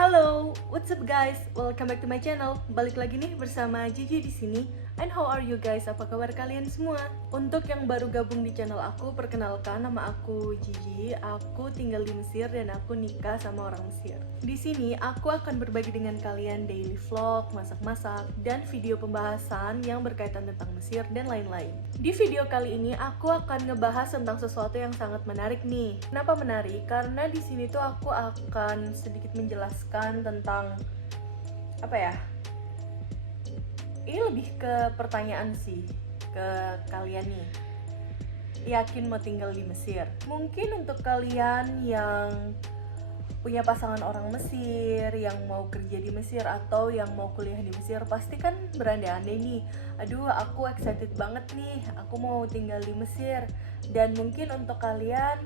Halo, what's up guys? Welcome back to my channel. Balik lagi nih bersama Gigi di sini. And how are you guys? Apa kabar kalian semua? Untuk yang baru gabung di channel aku, perkenalkan nama aku Gigi. Aku tinggal di Mesir dan aku nikah sama orang Mesir. Di sini aku akan berbagi dengan kalian daily vlog, masak-masak, dan video pembahasan yang berkaitan tentang Mesir dan lain-lain. Di video kali ini aku akan ngebahas tentang sesuatu yang sangat menarik nih. Kenapa menarik? Karena di sini tuh aku akan sedikit menjelaskan tentang apa ya? Ini lebih ke pertanyaan sih ke kalian nih. Yakin mau tinggal di Mesir? Mungkin untuk kalian yang punya pasangan orang Mesir, yang mau kerja di Mesir atau yang mau kuliah di Mesir, pasti kan berandai-andai nih, aduh aku excited banget nih, aku mau tinggal di Mesir. Dan mungkin untuk kalian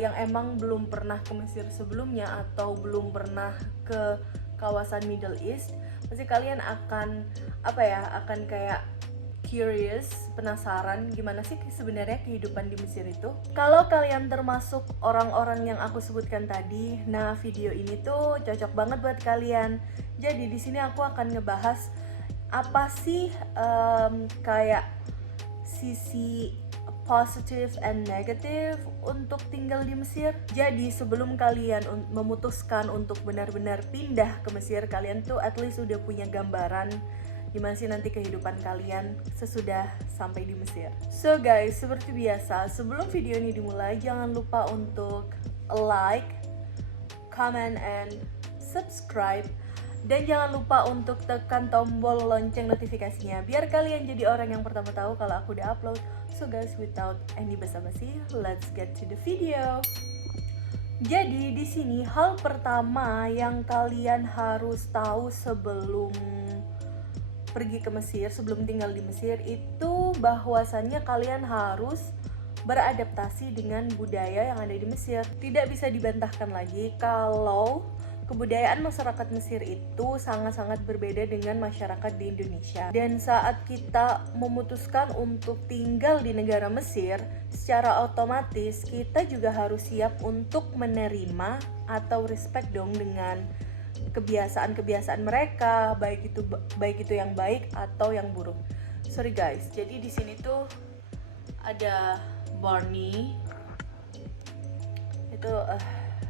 yang emang belum pernah ke Mesir sebelumnya atau belum pernah ke kawasan Middle East, pasti kalian akan akan kayak curious, penasaran gimana sih sebenarnya kehidupan di Mesir itu. Kalau kalian termasuk orang-orang yang aku sebutkan tadi, nah video ini tuh cocok banget buat kalian. Jadi di sini aku akan ngebahas apa sih kayak sisi positive and negative untuk tinggal di Mesir. Jadi sebelum kalian memutuskan untuk benar-benar pindah ke Mesir, kalian tuh at least udah punya gambaran gimana sih nanti kehidupan kalian sesudah sampai di Mesir. So guys, seperti biasa, sebelum video ini dimulai, jangan lupa untuk like, comment, and subscribe. Dan jangan lupa untuk tekan tombol lonceng notifikasinya biar kalian jadi orang yang pertama tahu kalau aku udah upload. So guys, without any basa-basi, let's get to the video. Jadi di sini hal pertama yang kalian harus tahu sebelum pergi ke Mesir, sebelum tinggal di Mesir itu bahwasannya kalian harus beradaptasi dengan budaya yang ada di Mesir. Tidak bisa dibantahkan lagi kalau kebudayaan masyarakat Mesir itu sangat-sangat berbeda dengan masyarakat di Indonesia. Dan saat kita memutuskan untuk tinggal di negara Mesir, secara otomatis kita juga harus siap untuk menerima atau respect dong dengan kebiasaan-kebiasaan mereka, baik itu yang baik atau yang buruk. Sorry guys, jadi di sini tuh ada Barney. Itu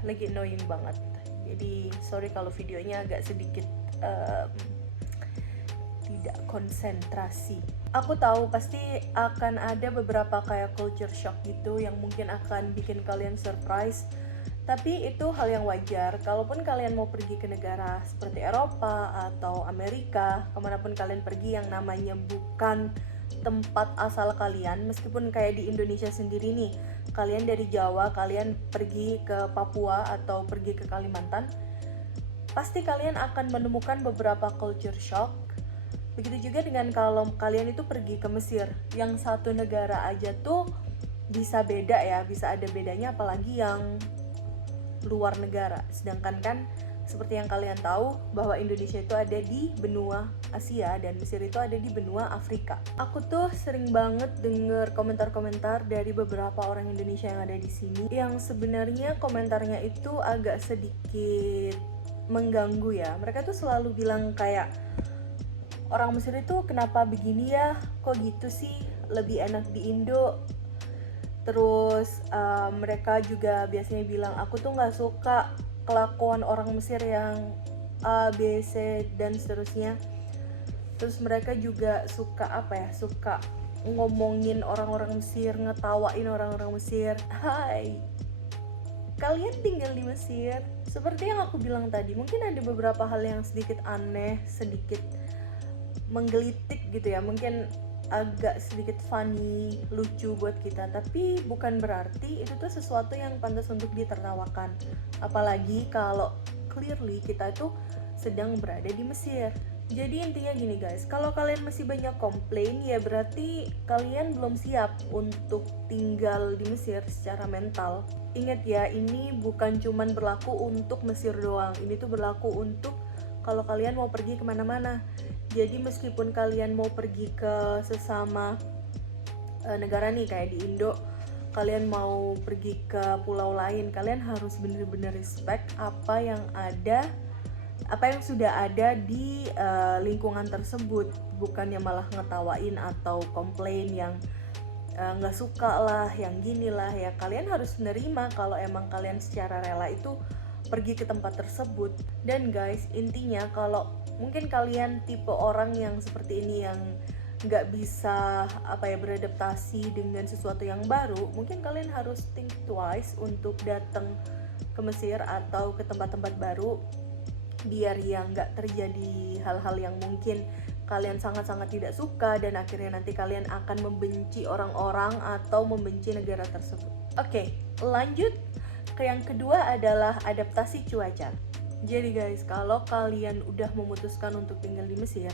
lagi annoying banget. Jadi sorry kalau videonya agak sedikit tidak konsentrasi. Aku tahu pasti akan ada beberapa kayak culture shock gitu yang mungkin akan bikin kalian surprise. Tapi itu hal yang wajar. Kalaupun kalian mau pergi ke negara seperti Eropa atau Amerika, kemanapun kalian pergi yang namanya bukan tempat asal kalian, meskipun kayak di Indonesia sendiri nih, kalian dari Jawa, kalian pergi ke Papua atau pergi ke Kalimantan, pasti kalian akan menemukan beberapa culture shock. Begitu juga dengan kalau kalian itu pergi ke Mesir, yang satu negara aja tuh bisa beda ya, bisa ada bedanya, apalagi yang luar negara. Sedangkan kan seperti yang kalian tahu bahwa Indonesia itu ada di benua Asia dan Mesir itu ada di benua Afrika. Aku tuh sering banget denger komentar-komentar dari beberapa orang Indonesia yang ada di sini yang sebenarnya komentarnya itu agak sedikit mengganggu ya. Mereka tuh selalu bilang kayak, orang Mesir itu kenapa begini ya? Kok gitu sih? Lebih enak di Indo. Terus mereka juga biasanya bilang, aku tuh gak suka kelakuan orang Mesir yang A, B, C, dan seterusnya. Terus mereka juga suka suka ngomongin orang-orang Mesir, ngetawain orang-orang Mesir. Hai, kalian tinggal di Mesir. Seperti yang aku bilang tadi, mungkin ada beberapa hal yang sedikit aneh, sedikit menggelitik gitu ya, mungkin agak sedikit funny, lucu buat kita, tapi bukan berarti itu tuh sesuatu yang pantas untuk ditertawakan. Apalagi kalau clearly kita itu sedang berada di Mesir. Jadi intinya gini guys, kalau kalian masih banyak komplain, ya berarti kalian belum siap untuk tinggal di Mesir secara mental. Ingat ya, ini bukan cuman berlaku untuk Mesir doang, ini tuh berlaku untuk kalau kalian mau pergi kemana-mana. Jadi meskipun kalian mau pergi ke sesama negara nih kayak di Indo, kalian mau pergi ke pulau lain, kalian harus bener-bener respect apa yang sudah ada di lingkungan tersebut, bukannya malah ngetawain atau komplain yang nggak suka lah, yang gini lah ya. Kalian harus menerima kalau emang kalian secara rela itu pergi ke tempat tersebut. Dan guys, intinya kalau mungkin kalian tipe orang yang seperti ini, yang nggak bisa beradaptasi dengan sesuatu yang baru, mungkin kalian harus think twice untuk datang ke Mesir atau ke tempat-tempat baru, biar ya nggak terjadi hal-hal yang mungkin kalian sangat-sangat tidak suka dan akhirnya nanti kalian akan membenci orang-orang atau membenci negara tersebut. Oke, lanjut ke yang kedua adalah adaptasi cuaca. Jadi guys, kalau kalian udah memutuskan untuk tinggal di Mesir,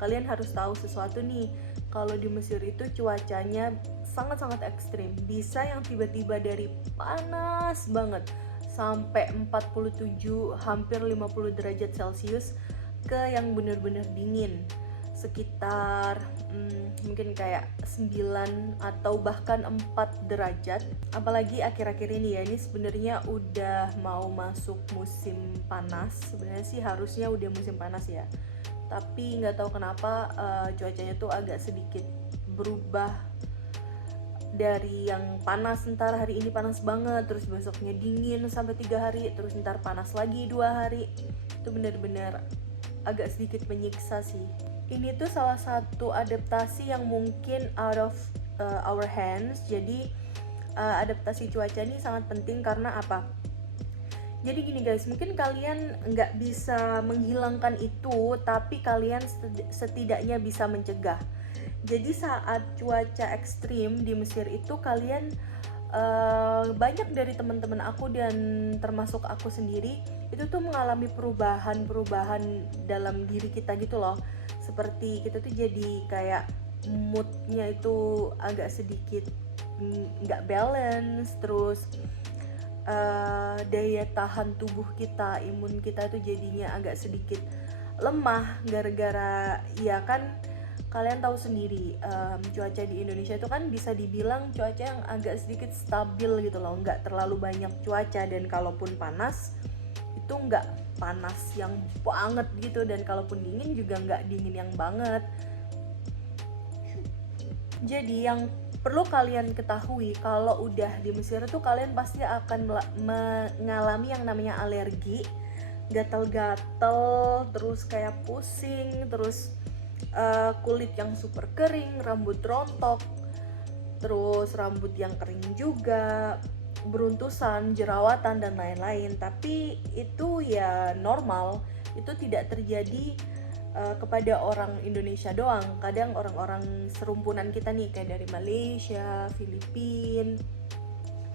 kalian harus tahu sesuatu nih, kalau di Mesir itu cuacanya sangat-sangat ekstrim. Bisa yang tiba-tiba dari panas banget sampai 47 hampir 50 derajat Celcius ke yang benar-benar dingin sekitar mungkin kayak 9 atau bahkan 4 derajat. Apalagi akhir-akhir ini ya, ini sebenarnya udah mau masuk musim panas. Sebenarnya sih harusnya udah musim panas ya, tapi nggak tahu kenapa cuacanya tuh agak sedikit berubah dari yang panas, ntar hari ini panas banget, terus besoknya dingin sampai 3 hari, terus ntar panas lagi 2 hari. Itu benar-benar agak sedikit menyiksa sih. Ini tuh salah satu adaptasi yang mungkin out of our hands. Jadi adaptasi cuaca ini sangat penting karena apa? Jadi gini guys, mungkin kalian nggak bisa menghilangkan itu, tapi kalian setidaknya bisa mencegah. Jadi saat cuaca ekstrim di Mesir itu, kalian banyak dari teman-teman aku dan termasuk aku sendiri itu tuh mengalami perubahan dalam diri kita gitu loh. Seperti kita tuh jadi kayak moodnya itu agak sedikit nggak balance, terus daya tahan tubuh kita, imun kita tuh jadinya agak sedikit lemah gara-gara ya kan, kalian tahu sendiri cuaca di Indonesia itu kan bisa dibilang cuaca yang agak sedikit stabil gitu loh, nggak terlalu banyak cuaca, dan kalaupun panas itu nggak panas yang banget gitu, dan kalaupun dingin juga nggak dingin yang banget. Jadi yang perlu kalian ketahui, kalau udah di Mesir tuh kalian pasti akan mengalami yang namanya alergi, gatal-gatal, terus kayak pusing, terus kulit yang super kering, rambut rontok, terus rambut yang kering juga, beruntusan, jerawatan, dan lain-lain. Tapi itu ya normal, itu tidak terjadi kepada orang Indonesia doang. Kadang orang-orang serumpunan kita nih, kayak dari Malaysia, Filipina,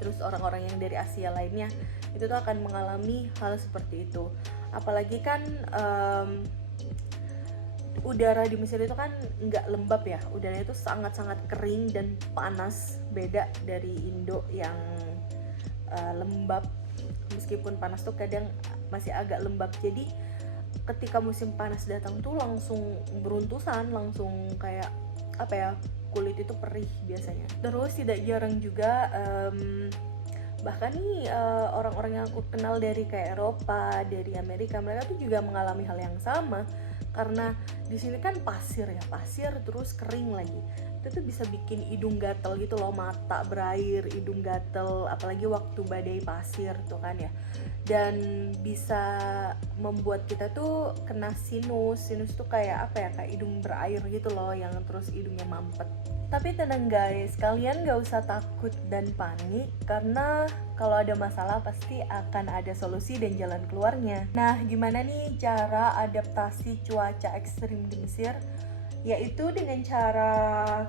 terus orang-orang yang dari Asia lainnya, itu tuh akan mengalami hal seperti itu. Apalagi kan udara di Mesir itu kan nggak lembab ya, udaranya itu sangat-sangat kering dan panas, beda dari Indo yang lembab. Meskipun panas tuh kadang masih agak lembab. Jadi ketika musim panas datang tuh langsung beruntusan, langsung kayak kulit itu perih biasanya. Terus tidak jarang juga bahkan nih orang-orang yang aku kenal dari kayak Eropa, dari Amerika, mereka tuh juga mengalami hal yang sama. Karena di sini kan pasir terus kering lagi, itu tuh bisa bikin hidung gatel gitu loh, mata berair, hidung gatel, apalagi waktu badai pasir tuh kan ya. Dan bisa membuat kita tuh kena sinus tuh kayak kayak hidung berair gitu loh, yang terus hidungnya mampet. Tapi tenang guys, kalian gak usah takut dan panik, karena kalau ada masalah pasti akan ada solusi dan jalan keluarnya. Nah, gimana nih cara adaptasi cuaca ekstrim di Mesir? Yaitu dengan cara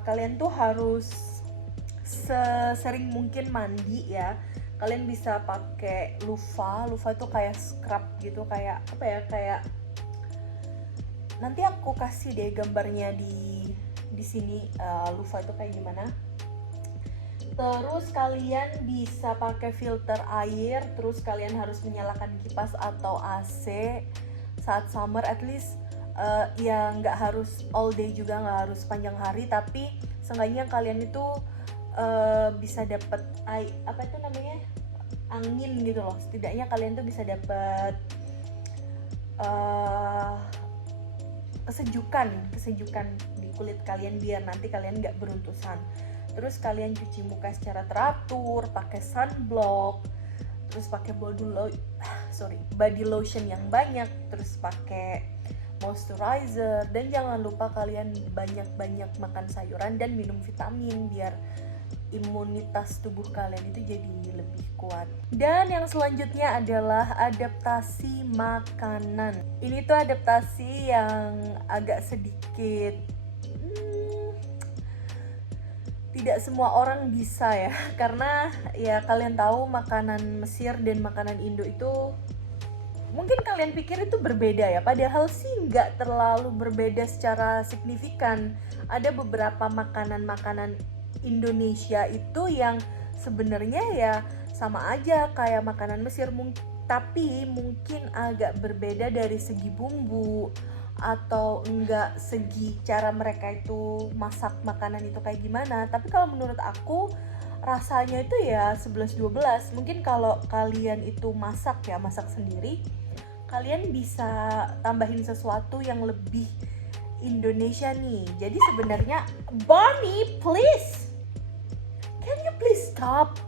kalian tuh harus sesering mungkin mandi ya. Kalian bisa pakai loofah itu kayak scrub gitu, kayak kayak nanti aku kasih deh gambarnya di sini loofah itu kayak gimana. Terus kalian bisa pakai filter air, terus kalian harus menyalakan kipas atau AC saat summer, at least ya nggak harus all day juga, nggak harus panjang hari, tapi seenggaknya kalian itu bisa dapat apa itu namanya, angin gitu loh. Setidaknya kalian tuh bisa dapat kesejukan di kulit kalian biar nanti kalian nggak beruntusan. Terus kalian cuci muka secara teratur, pakai sunblock, terus pakai body lotion yang banyak, terus pakai moisturizer, dan jangan lupa kalian banyak-banyak makan sayuran dan minum vitamin biar imunitas tubuh kalian itu jadi lebih kuat. Dan yang selanjutnya adalah adaptasi makanan. Ini tuh adaptasi yang agak sedikit tidak semua orang bisa ya, karena ya kalian tahu makanan Mesir dan makanan Indo itu mungkin kalian pikir itu berbeda ya, padahal sih nggak terlalu berbeda secara signifikan. Ada beberapa makanan-makanan Indonesia itu yang sebenarnya ya sama aja kayak makanan Mesir, tapi mungkin agak berbeda dari segi bumbu atau enggak segi cara mereka itu masak makanan itu kayak gimana. Tapi kalau menurut aku rasanya itu ya 11-12. Mungkin kalau kalian itu masak sendiri, kalian bisa tambahin sesuatu yang lebih Indonesia nih. Jadi sebenarnya, Bonnie, please, can you please stop?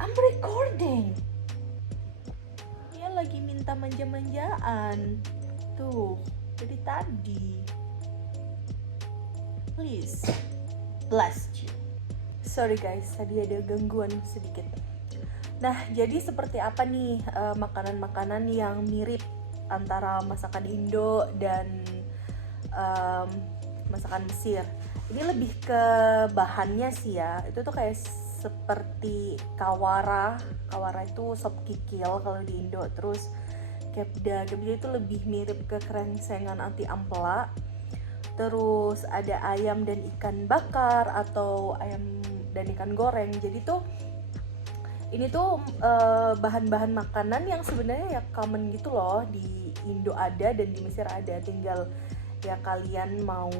I'm recording. Dia lagi minta manja-manjaan. Tuh, dari tadi. Please, bless you. Sorry guys, tadi ada gangguan sedikit. Nah, jadi seperti apa nih makanan-makanan yang mirip antara masakan Indo dan masakan Mesir? Ini lebih ke bahannya sih ya. Itu tuh kayak seperti kawara. Kawara itu sop kikil kalau di Indo. Terus kebda itu lebih mirip ke krengsengan anti ampela. Terus ada ayam dan ikan bakar atau ayam dan ikan goreng. Jadi tuh ini tuh bahan-bahan makanan yang sebenarnya ya common gitu loh, di Indo ada dan di Mesir ada. Tinggal ya kalian mau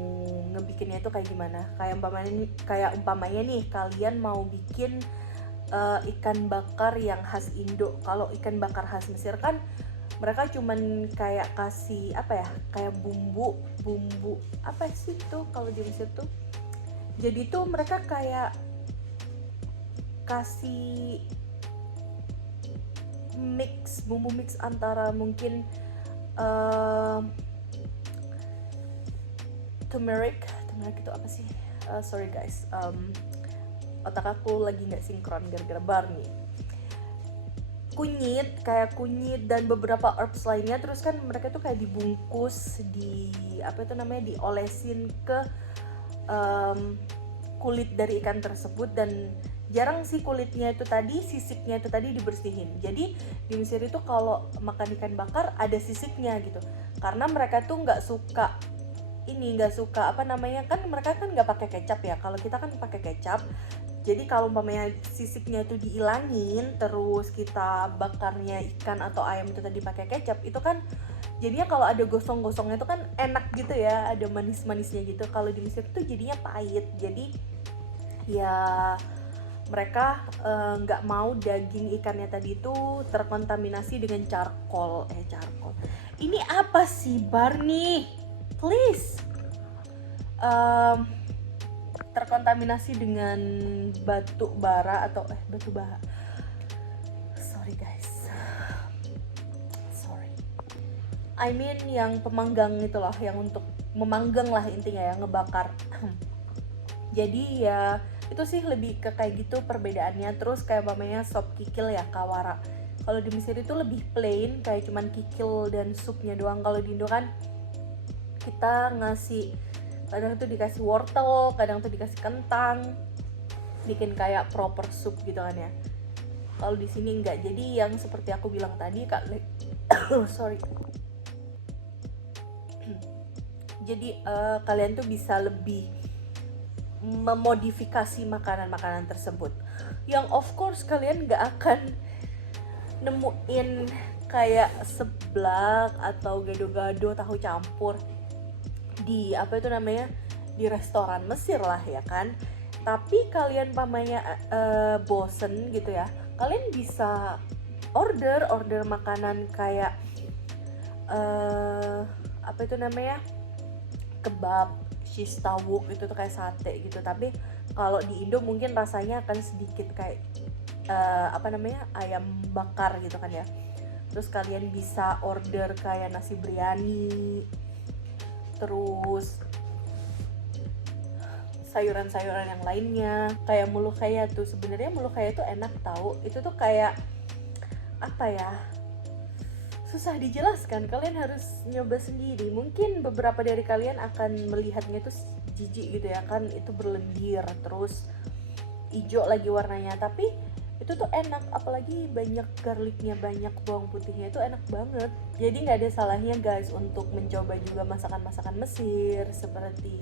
ngebikinnya itu kayak gimana. Kayak umpamanya nih kalian mau bikin ikan bakar yang khas Indo. Kalau ikan bakar khas Mesir kan mereka cuman kayak kasih apa ya, kayak bumbu apa sih tuh kalau di Mesir tuh. Jadi tuh mereka kayak kasih bumbu mix antara mungkin turmeric itu apa sih? Sorry guys, otak aku lagi nggak sinkron gara-gara Barney. Kunyit dan beberapa herbs lainnya. Terus kan mereka tuh kayak dibungkus diolesin ke kulit dari ikan tersebut, dan jarang sih sisiknya itu tadi dibersihin. Jadi di Mesir itu kalau makan ikan bakar ada sisiknya gitu, karena mereka tuh nggak suka kan mereka kan nggak pakai kecap ya. Kalau kita kan pakai kecap. Jadi kalau umpamanya sisiknya itu dihilangin, terus kita bakarnya ikan atau ayam itu tadi pakai kecap, itu kan jadinya kalau ada gosong-gosongnya itu kan enak gitu ya, ada manis-manisnya gitu. Kalau di Mesir itu jadinya pahit. Jadi ya mereka nggak mau daging ikannya tadi itu terkontaminasi dengan charcoal. Ini apa sih Barney? Please. Terkontaminasi dengan batu bara. Sorry guys. I mean yang pemanggang itu loh, yang untuk memanggang lah intinya ya, ngebakar. Jadi ya itu sih lebih ke kayak gitu perbedaannya. Terus kayak namanya sop kikil ya, kawara. Kalau di Mesir itu lebih plain, kayak cuman kikil dan supnya doang. Kalau di Indo kan kita kadang tuh dikasih wortel, kadang tuh dikasih kentang, bikin kayak proper sup gitu kan ya. Kalau di sini enggak. Jadi yang seperti aku bilang tadi jadi kalian tuh bisa lebih memodifikasi makanan-makanan tersebut, yang of course kalian nggak akan nemuin kayak seblak atau gado-gado tahu campur di di restoran Mesir lah ya kan. Tapi kalian pamannya bosen gitu ya, kalian bisa order makanan kayak apa itu namanya, kebab, shish tawuk, itu tuh kayak sate gitu. Tapi kalau di Indo mungkin rasanya akan sedikit kayak apa namanya, ayam bakar gitu kan ya. Terus kalian bisa order kayak nasi biryani, terus sayuran-sayuran yang lainnya kayak mulukhaya tuh. Sebenarnya mulukhaya tuh enak tahu. Itu tuh kayak apa ya, susah dijelaskan, kalian harus nyoba sendiri. Mungkin beberapa dari kalian akan melihatnya tuh jijik gitu ya kan, itu berlendir terus hijau lagi warnanya, tapi itu tuh enak, apalagi banyak garlicnya, banyak bawang putihnya, itu enak banget. Jadi nggak ada salahnya guys untuk mencoba juga masakan-masakan Mesir seperti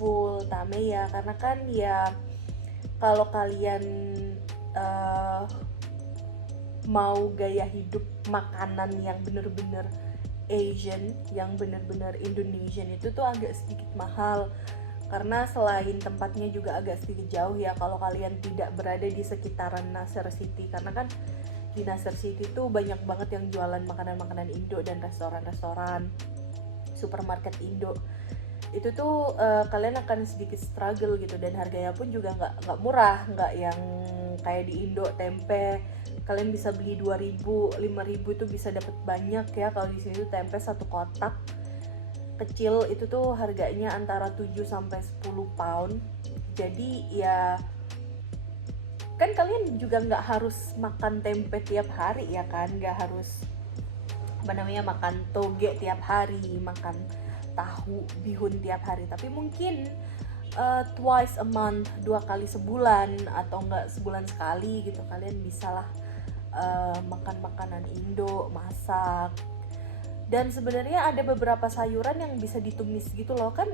full tameya, karena kan ya kalau kalian mau gaya hidup makanan yang bener-bener Asian, yang bener-bener Indonesian, itu tuh agak sedikit mahal. Karena selain tempatnya juga agak sedikit jauh ya kalau kalian tidak berada di sekitaran Nasr City. Karena kan di Nasr City tuh banyak banget yang jualan makanan-makanan Indo dan restoran-restoran, supermarket Indo. Itu tuh kalian akan sedikit struggle gitu, dan harganya pun juga nggak murah, nggak yang kayak di Indo. Tempe kalian bisa beli 2.000, 5.000 tuh bisa dapat banyak ya. Kalau di sini tuh tempe satu kotak kecil itu tuh harganya antara 7 sampai 10 pound. Jadi ya kan kalian juga nggak harus makan tempe tiap hari ya kan, nggak harus makan toge tiap hari, makan tahu bihun tiap hari, tapi mungkin twice a month, 2 kali sebulan atau enggak sebulan sekali gitu, kalian bisalah makan makanan Indo, masak. Dan sebenarnya ada beberapa sayuran yang bisa ditumis gitu loh kan.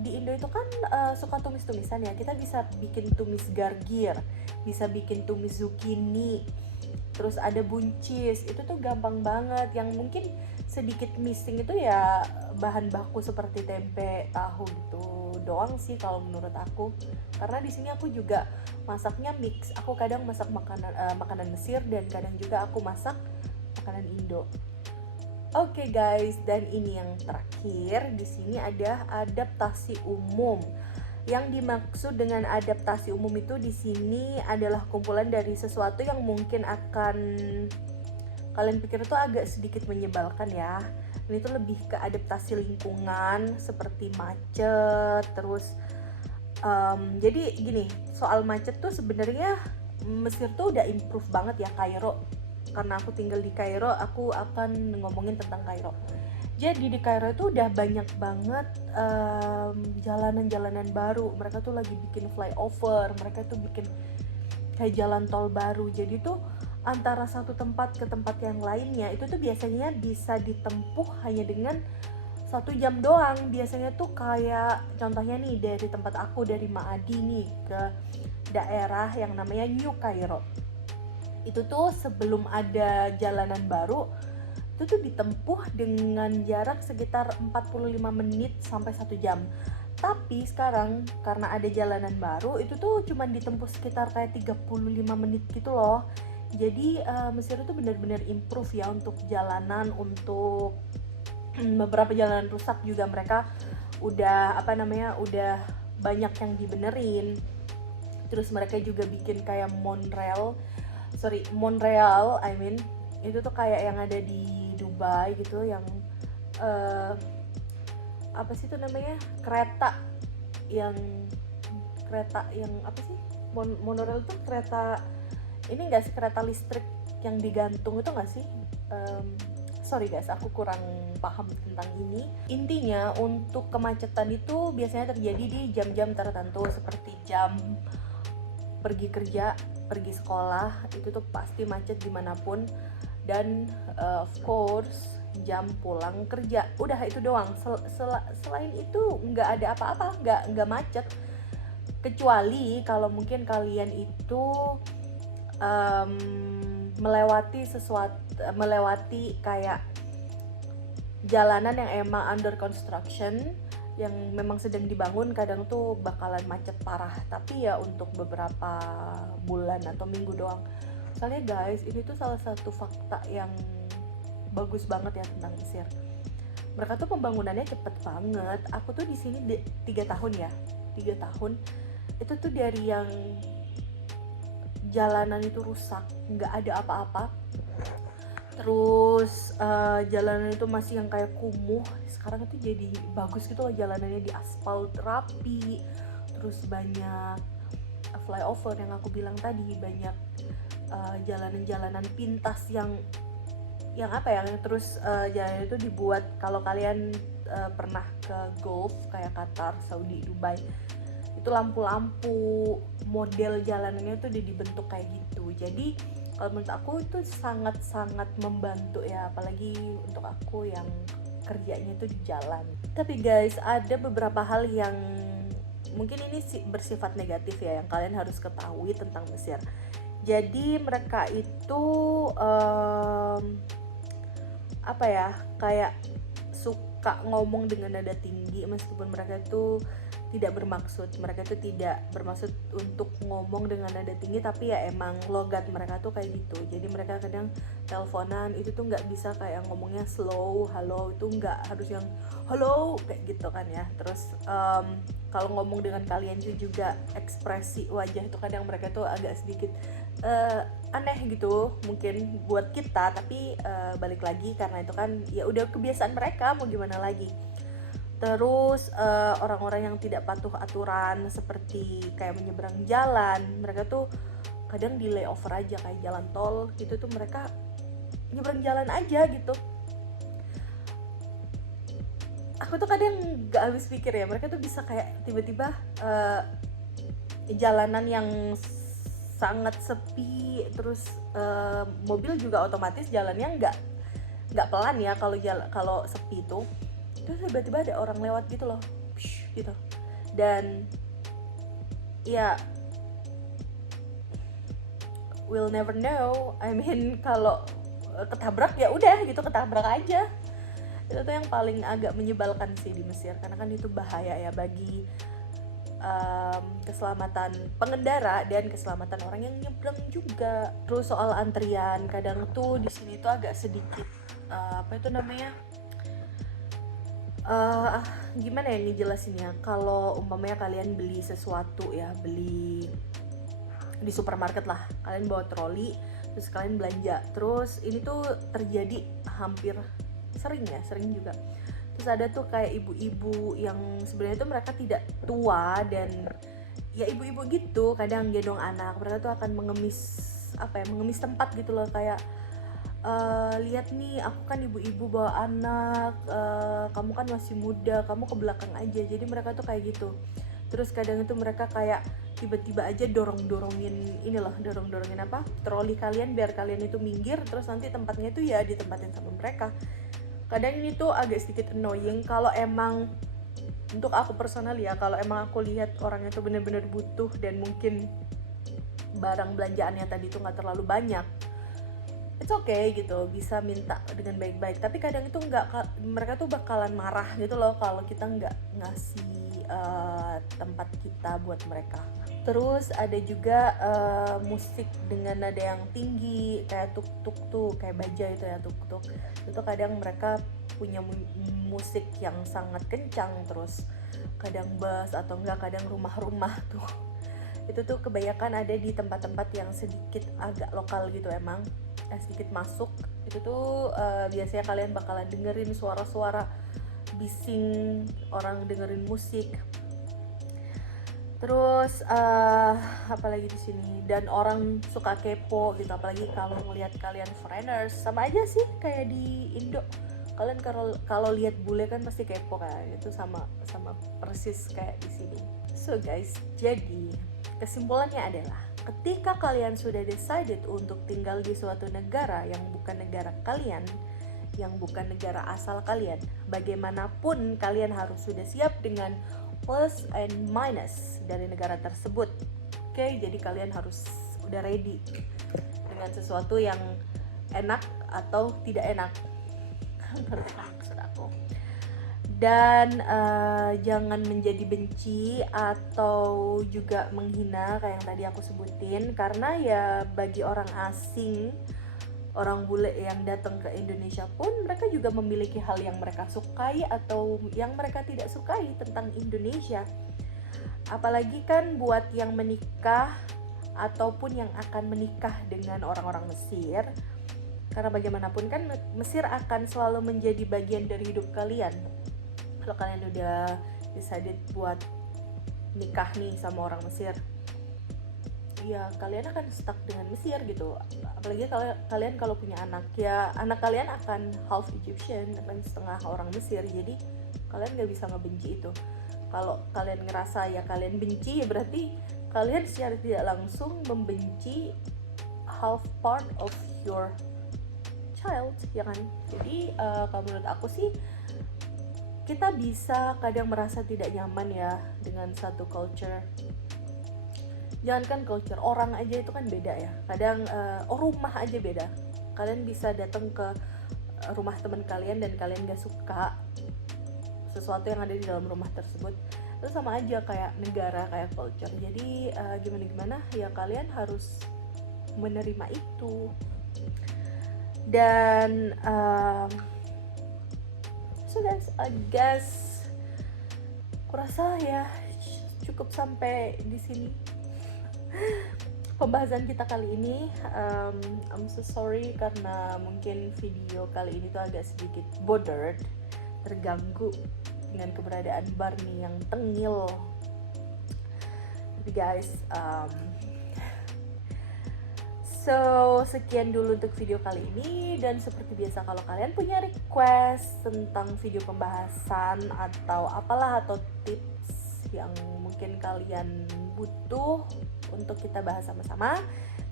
Di Indo itu kan suka tumis-tumisan ya. Kita bisa bikin tumis gargir, bisa bikin tumis zucchini, terus ada buncis. Itu tuh gampang banget. Yang mungkin sedikit missing itu ya bahan baku seperti tempe, tahu gitu doang sih kalau menurut aku. Karena di sini aku juga masaknya mix. Aku kadang masak makanan Mesir dan kadang juga aku masak makanan Indo. Oke guys, dan ini yang terakhir, di sini ada adaptasi umum. Yang dimaksud dengan adaptasi umum itu di sini adalah kumpulan dari sesuatu yang mungkin akan kalian pikir itu agak sedikit menyebalkan ya. Ini tuh lebih ke adaptasi lingkungan seperti macet, terus jadi gini, soal macet tuh sebenarnya Mesir tuh udah improve banget ya, Kairo. Karena aku tinggal di Kairo, aku akan ngomongin tentang Kairo. Jadi di Kairo itu udah banyak banget jalanan-jalanan baru. Mereka tuh lagi bikin flyover, mereka tuh bikin kayak jalan tol baru. Jadi tuh antara satu tempat ke tempat yang lainnya itu tuh biasanya bisa ditempuh hanya dengan 1 jam doang. Biasanya tuh kayak contohnya nih, dari tempat aku, dari Maadi nih ke daerah yang namanya New Cairo. Itu tuh sebelum ada jalanan baru itu tuh ditempuh dengan jarak sekitar 45 menit sampai 1 jam. Tapi sekarang karena ada jalanan baru itu tuh cuma ditempuh sekitar kayak 35 menit gitu loh. Jadi Mesir itu benar-benar improve ya untuk jalanan, untuk beberapa jalanan rusak juga mereka udah udah banyak yang dibenerin. Terus mereka juga bikin kayak Monorail, itu tuh kayak yang ada di Dubai gitu, yang apa sih itu namanya, kereta yang apa sih, monorail tuh kereta ini nggak sih, kereta listrik yang digantung itu nggak sih? Sorry guys, aku kurang paham tentang ini. Intinya untuk kemacetan itu biasanya terjadi di jam-jam tertentu seperti jam pergi kerja, pergi sekolah, itu tuh pasti macet dimanapun. Dan of course jam pulang kerja, udah itu doang. Selain itu nggak ada apa-apa, nggak macet, kecuali kalau mungkin kalian itu melewati kayak jalanan yang emang under construction yang memang sedang dibangun kadang tuh bakalan macet parah, tapi ya untuk beberapa bulan atau minggu doang. Soalnya guys, ini tuh salah satu fakta yang bagus banget ya tentang Mesir. Mereka tuh pembangunannya cepet banget. Aku tuh di sini 3 tahun ya, 3 tahun itu tuh dari yang jalanan itu rusak, nggak ada apa-apa, terus jalanan itu masih yang kayak kumuh, sekarang itu jadi bagus gitu loh, jalanannya di aspal rapi, terus banyak flyover yang aku bilang tadi, banyak jalanan-jalanan pintas yang apa ya, terus jalan itu dibuat, kalau kalian pernah ke Gulf kayak Qatar, Saudi, Dubai, itu lampu-lampu model jalanannya tuh udah dibentuk kayak gitu. Jadi kalau menurut aku itu sangat-sangat membantu ya, apalagi untuk aku yang kerjanya itu di jalan. Tapi guys, ada beberapa hal yang mungkin ini bersifat negatif ya, yang kalian harus ketahui tentang Mesir. Jadi mereka itu apa ya, kayak suka ngomong dengan nada tinggi meskipun mereka itu tidak bermaksud. Mereka tuh tidak bermaksud untuk ngomong dengan nada tinggi, tapi ya emang logat mereka tuh kayak gitu. Jadi mereka kadang teleponan itu tuh nggak bisa kayak ngomongnya slow, halo, itu nggak, harus yang halo kayak gitu kan ya. Terus kalau ngomong dengan kalian itu juga ekspresi wajah itu kadang mereka tuh agak sedikit aneh gitu mungkin buat kita, tapi balik lagi karena itu kan ya udah kebiasaan mereka, mau gimana lagi. Terus orang-orang yang tidak patuh aturan seperti kayak menyeberang jalan, mereka tuh kadang di layover aja kayak jalan tol gitu tuh, mereka nyeberang jalan aja gitu. Aku tuh kadang gak habis pikir ya, mereka tuh bisa kayak tiba-tiba jalanan yang sangat sepi, terus mobil juga otomatis jalannya nggak pelan ya kalau sepi itu. Terus tiba-tiba ada orang lewat gitu loh, gitu. Dan ya we'll never know. I mean kalau ketabrak ya udah gitu, ketabrak aja. Itu tuh yang paling agak menyebalkan sih di Mesir, karena kan itu bahaya ya bagi keselamatan pengendara dan keselamatan orang yang nyebrang juga. Terus soal antrian, kadang tuh di sini tuh agak sedikit apa itu namanya, gimana ya ini jelasinnya. Kalau umpamanya kalian beli sesuatu ya, beli di supermarket lah, kalian bawa troli terus kalian belanja, terus ini tuh terjadi hampir sering juga. Terus ada tuh kayak ibu-ibu yang sebenarnya tuh mereka tidak tua dan ya ibu-ibu gitu, kadang gendong anak, mereka tuh akan mengemis tempat gitu loh, kayak lihat nih, aku kan ibu-ibu bawa anak, kamu kan masih muda, kamu ke belakang aja. Jadi mereka tuh kayak gitu. Terus kadang itu mereka kayak tiba-tiba aja dorong-dorongin apa, troli kalian biar kalian itu minggir, terus nanti tempatnya itu ya ditempatin sama mereka. Kadang ini tuh agak sedikit annoying kalau emang untuk aku personal ya, kalau emang aku lihat orang itu benar-benar butuh dan mungkin barang belanjaannya tadi tuh nggak terlalu banyak, it's okay gitu, bisa minta dengan baik-baik. Tapi kadang itu mereka tuh bakalan marah gitu loh kalau kita nggak ngasih tempat kita buat mereka. Terus ada juga musik dengan nada yang tinggi kayak tuk-tuk tuh, kayak baja itu ya, tuk-tuk itu kadang mereka punya musik yang sangat kencang. Terus kadang bass atau enggak kadang rumah-rumah tuh itu tuh kebanyakan ada di tempat-tempat yang sedikit agak lokal gitu, emang sedikit masuk itu tuh biasanya kalian bakalan dengerin suara-suara bising orang dengerin musik. Terus apalagi di sini, dan orang suka kepo gitu, apalagi kalau ngelihat kalian foreigners. Sama aja sih kayak di Indo, kalian kalau lihat bule kan pasti kepo kan, itu sama persis kayak di sini. So guys, jadi kesimpulannya adalah ketika kalian sudah decided untuk tinggal di suatu negara yang bukan negara kalian, yang bukan negara asal kalian, bagaimanapun kalian harus sudah siap dengan plus and minus dari negara tersebut. Oke, jadi kalian harus udah ready dengan sesuatu yang enak atau tidak enak. Ngerti kan maksud aku? Dan jangan menjadi benci atau juga menghina kayak yang tadi aku sebutin, karena ya bagi orang asing, orang bule yang datang ke Indonesia pun mereka juga memiliki hal yang mereka sukai atau yang mereka tidak sukai tentang Indonesia. Apalagi kan buat yang menikah ataupun yang akan menikah dengan orang-orang Mesir, karena bagaimanapun kan Mesir akan selalu menjadi bagian dari hidup kalian. Kalau kalian udah decided buat nikah nih sama orang Mesir, ya kalian akan stuck dengan Mesir gitu. Apalagi kalian kalau punya anak, ya anak kalian akan half Egyptian, akan setengah orang Mesir. Jadi kalian gak bisa ngebenci itu. Kalau kalian ngerasa ya kalian benci, ya berarti kalian secara tidak langsung membenci half part of your child, ya kan? Jadi kalau menurut aku sih, kita bisa kadang merasa tidak nyaman ya dengan satu culture. Jangankan culture, orang aja itu kan beda ya. Kadang rumah aja beda. Kalian bisa datang ke rumah teman kalian dan kalian gak suka sesuatu yang ada di dalam rumah tersebut. Itu sama aja kayak negara, kayak culture. Jadi gimana-gimana ya kalian harus menerima itu. Dan so guys, I guess kurasa ya cukup sampai di sini pembahasan kita kali ini. I'm so sorry karena mungkin video kali ini tuh agak sedikit bothered, terganggu dengan keberadaan Barney yang tengil. Tapi guys, so sekian dulu untuk video kali ini. Dan seperti biasa, kalau kalian punya request tentang video pembahasan atau apalah, atau tips yang mungkin kalian butuh untuk kita bahas sama-sama,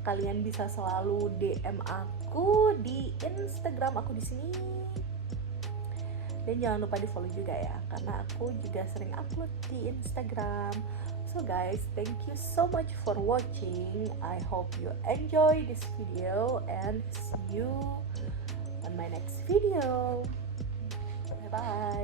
kalian bisa selalu DM aku di Instagram aku di sini. Dan jangan lupa di follow juga ya, karena aku juga sering upload di Instagram. So guys, thank you so much for watching. I hope you enjoy this video and see you on my next video. Bye bye.